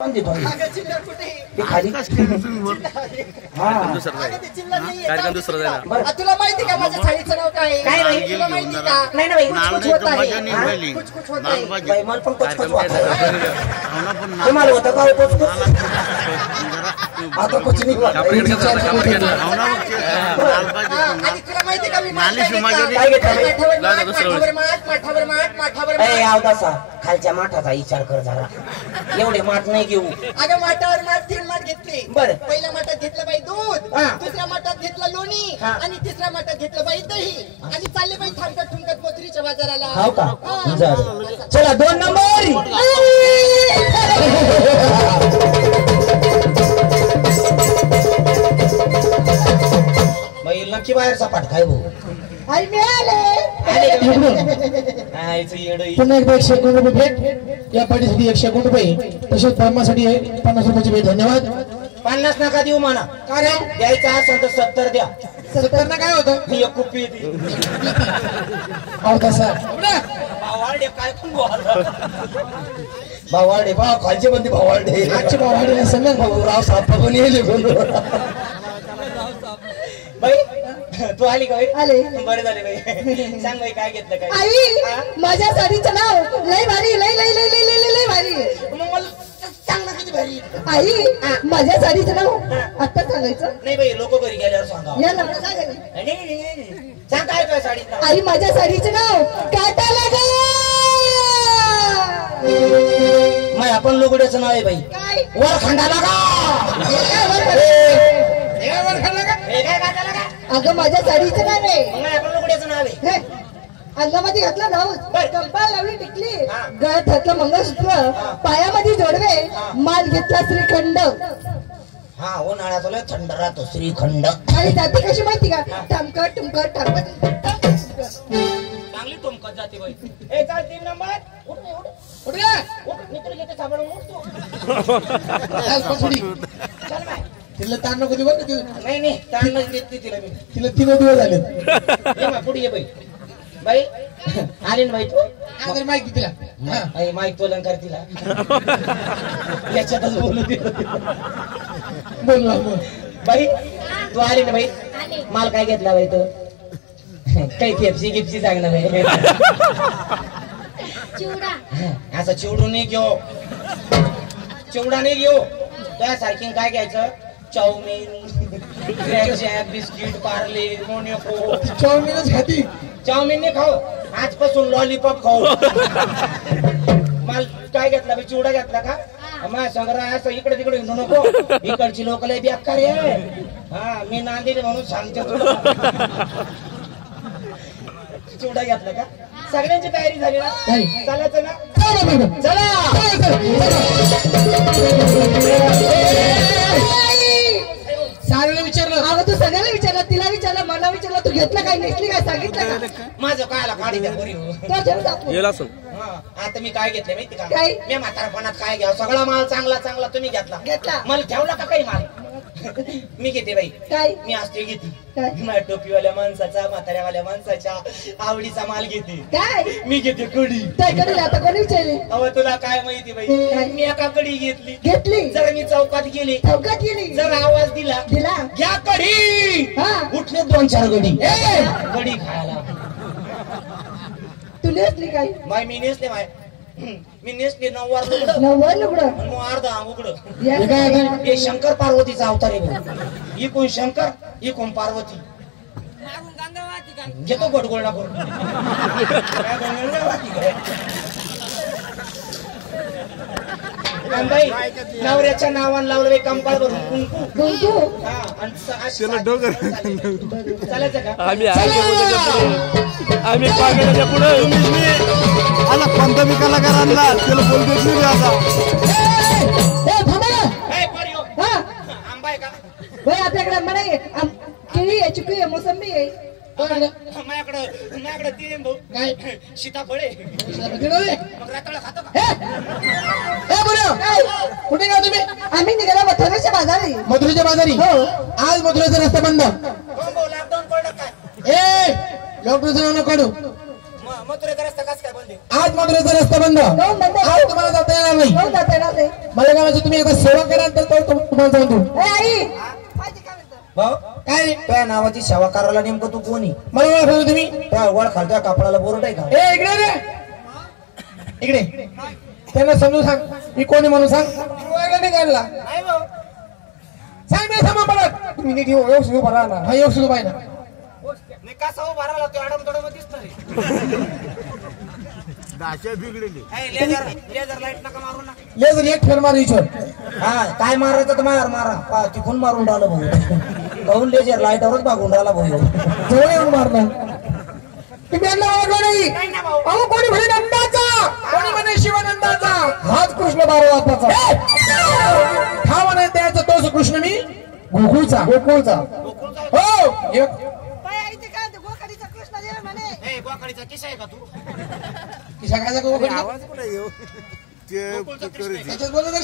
खाली तुला माहिती का माझ्या साडीचं नाव काय? तुला माहिती का? नाही नाही मला पण कुछ तुम्हाला होतं का आता कुछ नाही तुला माहिती का मी आवदासा खालच्या माठाचा विचार कर जरा एवढे माठ नाही घेऊ अगं माठावर माठ 3 माठ घेतले बरं पहिल्या माठात घेतलं बाई दूध दुसऱ्या माठात घेतलं लोणी आणि तिसऱ्या माठात घेतलं बाई दही आणि चालले बाई थांबत ठुमकत मोत्रीच्या बाजाराला हो का चला 2 नंबर बाई नक्की बाहेरचा पाठ काय भाऊ आई मिळाले पुन्हा एकदा 100 रुपये भेट या पाठीसाठी 100 रुपये तसेच फॉर्मासाठी 50 रुपयाची भेट धन्यवाद 50 नका देऊ म्हणा का रे द्यायचा असेल तर 70 द्या 70 ना काय होतं मी एक कुप्पी आवदासा भावाडे काय भावाडे भाव खालचे बंदी भावाडे आजचे भावाडे असेल ना राव साहेब पण येले बाई तू आली का आले बरे झाले बाई सांग बाई काय घेतलं काय आई माझ्या साडीचं नाव लय भारी लय लय लय लय लय लय भारी मग मला सांग ना किती भारी आई माझ्या साडीचं नाव आता सांगायचं नाही बाई लोक घरी गेल्यावर सांगा या ना सांगायचं सांग काय काय साडीचं नाव आई माझ्या साडीचं नाव काटा लागा मग आपण लोगड्याचं नाव आहे बाई काय वरखंडा लागा अगं माझ्या साडीचं नाव आहे मग आपण लोगड्याचं नाव आहे अंगामध्ये घातलं नाव कंपाळ लावली टिकली गळ्यात घातलं मंगळसूत्र पायामध्ये जोडवे माल घेतला श्रीखंड हा उन्हाळ्यात लय थंड राहतो श्रीखंड आणि जाती कशी माहिती का ठमकट टुमकट ठमकट चांगली टुमकत जाते बाई ए चाल 3 नंबर उठ रे उठ मी तुला घेते साबण उठ चल बाय तिला ताण नको देऊ बरं नाही नाही ताण नाही देत तिला मी तिला 3 दिवस झाले ये मा पुढे ये बाई बाई आली ना बाई तू अगर माहिती तिला आई माईक तोलन कर तिला याच्यातच बोलू दे बोल ना बाई तू आली ना बाई माल काय घेतला बाई तू काही पेप्सी गिप्सी सांग ना बाई चिवडा असं चिवडू नाही घेऊ चिवडा नाही घेऊ त्यासारखी काय घ्यायचं चाऊमिन बिस्किट पार्ले मोनिको चाऊमिनच खाती चाऊमिन नाही खाऊ आजपासून लॉलीपॉप खाऊ माल काय घेतला बाई चिवडा घेतला का माझ्या संग्रह असं इकडे तिकडे हिंडू नको इकडची लोक लय बेकार आहे हा मी नांदेली म्हणून सांगते तुला चिवडा घेतला का सगळ्यांची तयारी झाली ना चालायचं ना चला साऱ्याला विचारलं अगं तू सगळ्याला विचारलं तिला विचारलं मला विचारलं तू घेतलं काय नेसली काय सांगितलं का माझं कायला काढी द्या बरी आता मी काय घेतलं माहिती का काय? मी म्हातारपणात काय घ्यावं सगळा माल चांगला चांगला तुम्ही घेतला मला ठेवला का काही माल मी घेते बाई काय मी असते घेते काय? माझ्या टोपीवाल्या माणसाचा म्हाताऱ्यावाल्या माणसाच्या आवडीचा माल घेते काय मी घेते कडी त्याकडे आता कोणी विचारले अहो तुला काय माहिती बाई मी एका कडी घेतली जर मी चौकात गेली चौकात गेली जर आवाज दिला घ्या कडी हा उठले 2-4 गडी कडी खायला तू नेसली काय माय मी नेसले मी नेसले 9 वार नव्वद लुगडं अर्धा उघडं या काय? हे शंकर पार्वतीचा अवतार आहे ही कोण शंकर ही कोण पार्वती घेतो गोडगोळणा करून बाई नवऱ्याच्या नावानं लावलं कंपाळ भरून कुंकू चालायचं का आम्ही पागण्याच्या पुढे आला कोणता मी कलाकार आणला त्याला बोलतो आता आंबा आहे का भाई आपल्याकडे आंबा नाही केळी आहे चिकू आहे मोसंबी आहे माझ्याकडे ती भाऊ काय सीताफळ आहे मग रातळ खातो का कुठे गेला तुम्ही आम्ही निघाला मथुरेच्या बाजारी मथुरेच्या बाजारी हो आज मथुरेचा रस्ता बंद लॉकडाऊन पडलं काय लॉकडाऊनचं नाव काढू मथुरेचा रस्ता कसं काय बंद आज मधुरेचा रस्ता बंद जाऊन बंद. आज तुम्हाला जाता येणार नाही जाऊन जाते ना ते. मला काय म्हणजे तुम्ही एकदा सेवा करा तर तुम्हाला जाऊन देऊ ए, आई पाहिजे काय म्हणतो? भाऊ काय रे? त्या नावाची सेवा करायला नेमकं तू कोणी मला ओळखलं तुम्ही त्या वळ खालच्या कापडाला बोरड आहे का ए इकडे रे इकडे त्यांना समजून सांग मी कोणी म्हणून सांग ओळखलं नाही काढला नाही भाऊ सांग मी समोर पडत तुम्ही नीट व्यवस्थित उभा राहा ना हा व्यवस्थित उभा आहे ना कसा उभा राहिला तो आडम तडम दिसणार डाशा बिघडली लेझर लाईट नका मारू ना लेझर एक फेर मार विचार हा काय मारायचं तर मार मारा तिकून मारून राहिलं भाऊ कहून लेझर लाईटवरच भागून राहिला भाऊ जवळ येऊन मारणार तुम्ही यांना ओळखलं नाही अहो कोणी म्हणे नंदाचा कोणी म्हणे शिवानंदाचा हाच कृष्ण बारावाचा हा म्हणे त्याचा तोच कृष्ण मी गोकुळचा गोकुळचा हो एक बाई, आई ते काय म्हणते? गोखाडीचा कृष्ण देव म्हणे. गोकाळीचा किस्सा आहे का तू किसा काय आवाज कुठे येऊ ते त्याच्यात बोलत